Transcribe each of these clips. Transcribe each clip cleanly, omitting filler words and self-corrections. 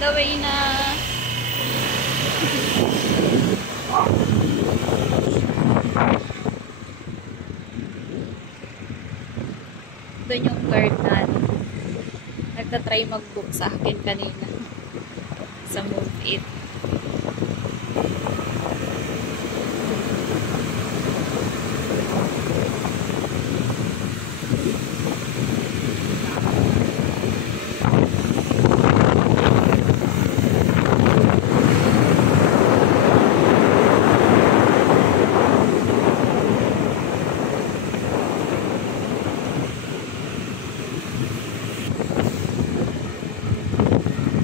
the way na. Doon yung guard na nagtatry mag-book sa akin kanina sa Move It.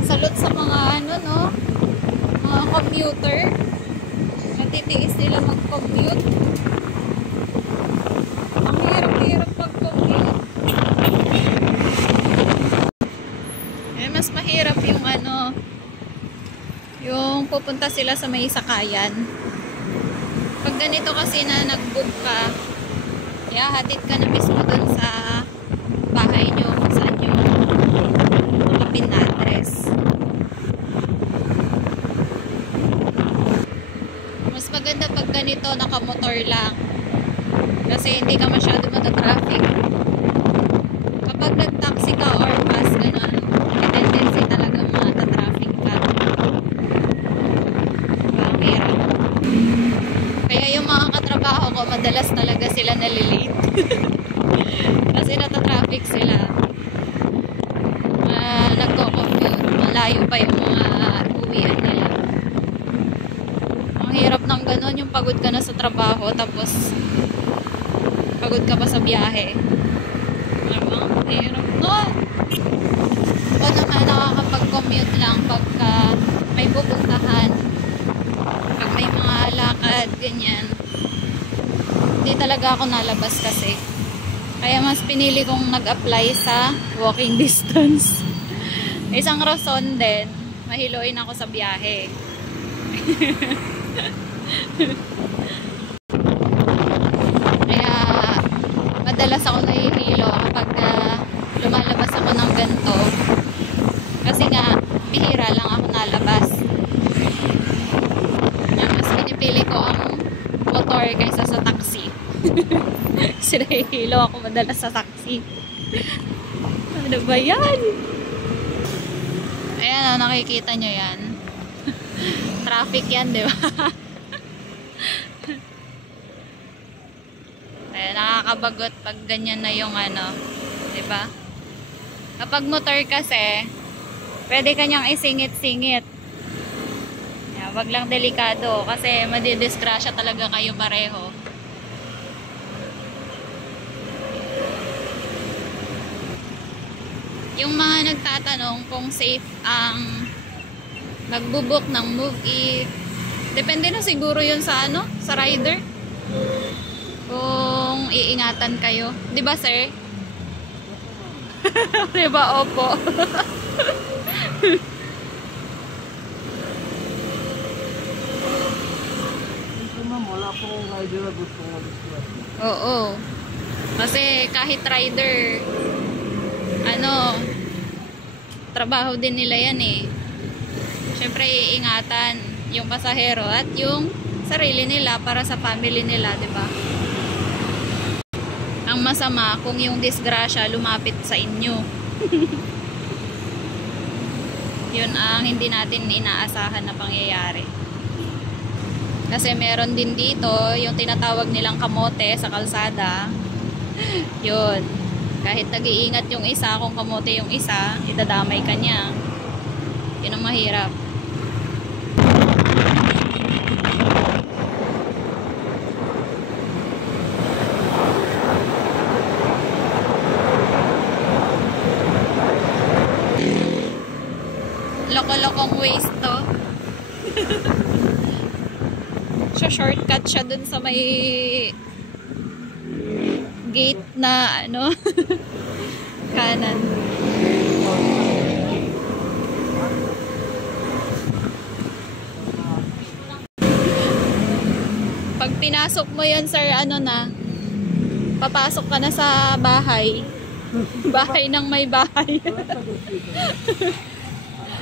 Salot sa mga ano, no? Mga commuter. Natitiis nila mag-commute. Ang hirap-hirap mag-commute. Eh, mas mahirap yung ano, yung pupunta sila sa may sakayan. Pag ganito kasi na nag-book ka, kaya hatid ka na mismo dun sa bahay nyo kung saan yung pin na address. Mas maganda pag ganito nakamotor lang kasi hindi ka masyado matatraffic. Kapag nag-taxi ka or bus, gano'n, may tendency talaga matatraffic ka. Pangira. Kaya yung mga katrabaho ko, madalas talaga sila nalilate. Kasi natatraffic sila. Nagko-commute. Malayo pa yung mga uwian nila. Ang hirap ng ganun, yung pagod ka na sa trabaho tapos pagod ka pa sa biyahe. Ang hirap nun. O naman nakakapag-commute lang pagka may pupuntahan. Pag may mga lakad, ganyan. Hindi talaga ako nalabas kasi. Kaya mas pinili kong nag-apply sa walking distance. Isang rason din, mahiluin ako sa biyahe. Kaya madalas ako nahihilo kapag lumalabas ako ng ganito. Kasi nga, bihira lang ako nalabas. Kaya mas pinipili ko ang motor kaysa sa taxi. Kasi nahihilo ako madalas sa taxi. Ano ba yan? Ayan o, nakikita nyo yan. Traffic yan, di ba? Ayan, nakakabagot pag ganyan na yung ano, di ba? Kapag motor kasi, pwede kanyang isingit-singit. Ayan, wag lang delikado kasi madidisgrasya talaga kayo pareho. Yung mga nagtatanong kung safe ang magbubuk ng Move It, depende na siguro yun sa ano, sa rider. Kung iingatan kayo. Di ba, sir? Di ba, opo? Wala pong rider na gusto mo disgrasya. Oo. Kasi kahit rider, ano, trabaho din nila yan eh. Siyempre iingatan yung pasahero at yung sarili nila para sa family nila, di ba? Ang masama kung yung disgrasya lumapit sa inyo. Yun ang hindi natin inaasahan na pangyayari. Kasi meron din dito yung tinatawag nilang kamote sa kalsada. Yun. Kahit nag-iingat yung isa, kung kamote yung isa, idadamay ka niya. Yun ang mahirap. Loko-lokong waste to. Shortcut siya dun sa may gate na ano kanan. Pag pinasok mo yan, sir, ano na, papasok ka na sa bahay. Bahay ng may bahay.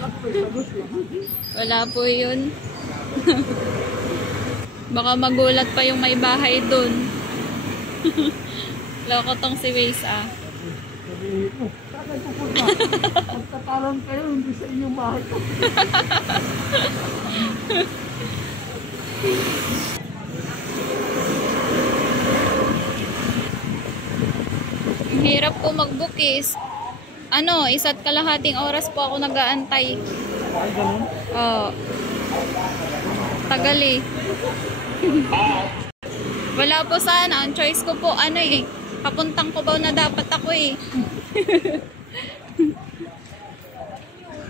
Akala ko may sagot eh. Wala po yun. Baka magulat pa yung may bahay dun. Loko tong si Waze ah. Sabihin mo, saan kayo pupunta? Magtatalan kayo, hindi sa inyong bahay ko. Ang hirap po mag-bookis. Ano, 1.5 oras po ako nag-aantay. Ay, ganun? Oo. Tagal eh. Wala po sana. Ang choice ko po, ano eh. Papuntang Cubao na dapat ako eh.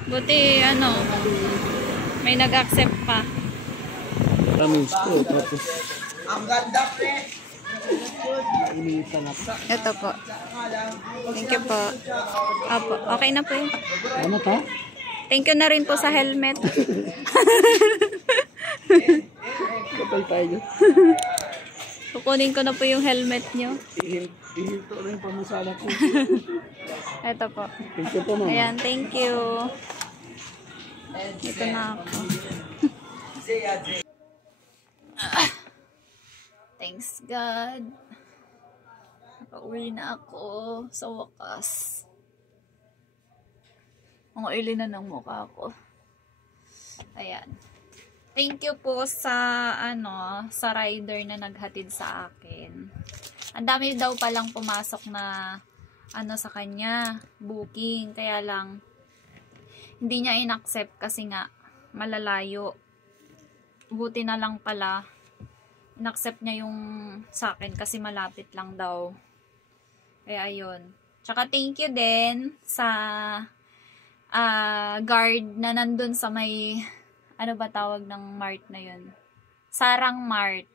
Buti, ano, may nag-accept pa. Maraming ko, tapos Ang ganda, pre. initan ako. Ito po. Thank you po. Apo, okay na po yun. Ano ta? Thank you na rin po sa helmet. Kapay tayo. Kukunin ko na po yung helmet nyo. Ihinto na yung pamusala ko. Ito po. Thank you po, mama. Ayan, thank you. Ito na ako. Thanks God. Nakauwi na ako sa wakas. Ang oily na ng mukha ko. Ayan. Thank you po sa sa rider na naghatid sa akin. Ang dami daw palang pumasok na sa kanya, booking, kaya lang hindi niya in-accept kasi nga malalayo. Buti na lang pala in-accept niya yung sa akin kasi malapit lang daw. Kaya ayun. Tsaka thank you din sa guard na nandun sa may ano ba tawag ng mart na yun? Sarang Mart.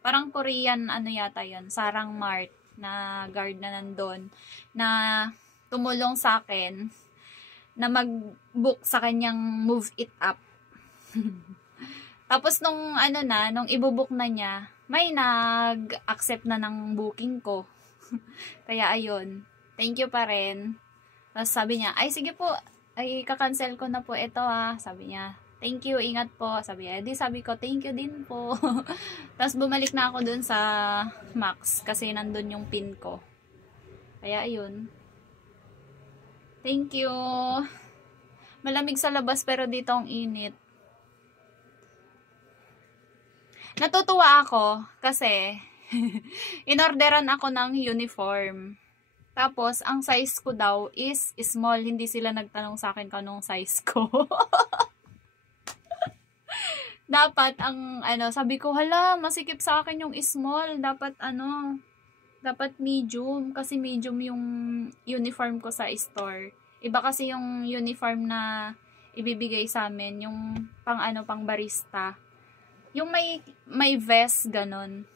Parang Korean yata yun. Sarang Mart na guard na nandun na tumulong sa akin na mag-book sa kanyang Move It Up. Tapos nung nung ibubook na niya, may nag-accept na ng booking ko. Kaya ayun. Thank you pa rin. Tapos sabi niya, ay sige po, ay kakancel ko na po ito sabi niya. Thank you, ingat po. Sabi niya, sabi ko, thank you din po. Tapos bumalik na ako dun sa Max kasi nandun yung pin ko. Kaya ayun. Thank you. Malamig sa labas pero dito ang init. Natutuwa ako kasi inorderan ako ng uniform. Tapos, ang size ko daw is small. Hindi sila nagtanong sa akin kung anong size ko. Dapat, sabi ko, hala, masikip sa akin yung small. Dapat, dapat medium. Kasi medium yung uniform ko sa store. Iba kasi yung uniform na ibibigay sa amin. Yung pang barista. Yung may vest, ganon.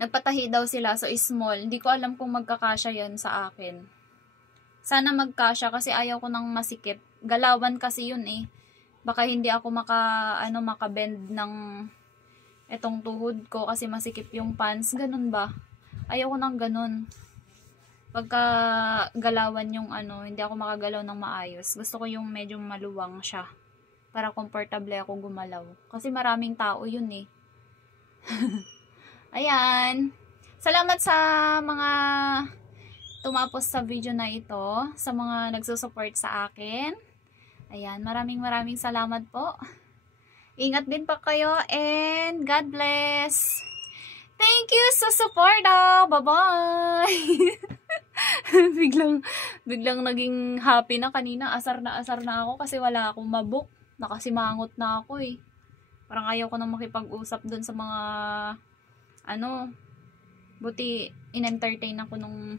Nagpatahi daw sila, so small. Hindi ko alam kung magkakasya yan sa akin. Sana magkasya kasi ayaw ko nang masikip. Galawan kasi yun eh. Baka hindi ako makabend ng etong tuhod ko kasi masikip yung pants. Ganun ba? Ayaw ko nang ganun. Pagka galawan yung hindi ako makagalaw ng maayos. Gusto ko yung medyo maluwang siya. Para komportable ako gumalaw. Kasi maraming tao yun eh. Ayan. Salamat sa mga tumapos sa video na ito. Sa mga nagsusupport sa akin. Ayan. Maraming salamat po. Ingat din pa kayo. And God bless. Thank you sa support. Bye-bye. biglang naging happy na kanina. Asar na ako kasi wala akong mabook. Nakasimangot na ako eh. Parang ayaw ko na makipag-usap dun sa mga buti in-entertain ako nung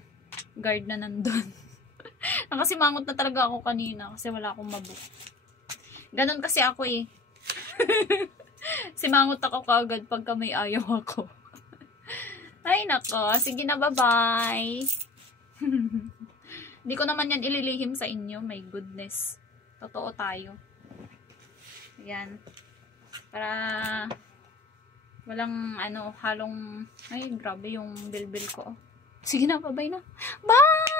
guard na nandun. Nakasimangot na talaga ako kanina kasi wala akong mabook. Ganon kasi ako eh. Simangot ako kaagad pagka may ayaw ako. Ay nako, sige na, bye-bye. Hindi ko naman yan ililihim sa inyo, my goodness. Totoo tayo. Ayan. Para walang halong ay grabe yung bilbil ko. Sige na, bye-bye na. Bye!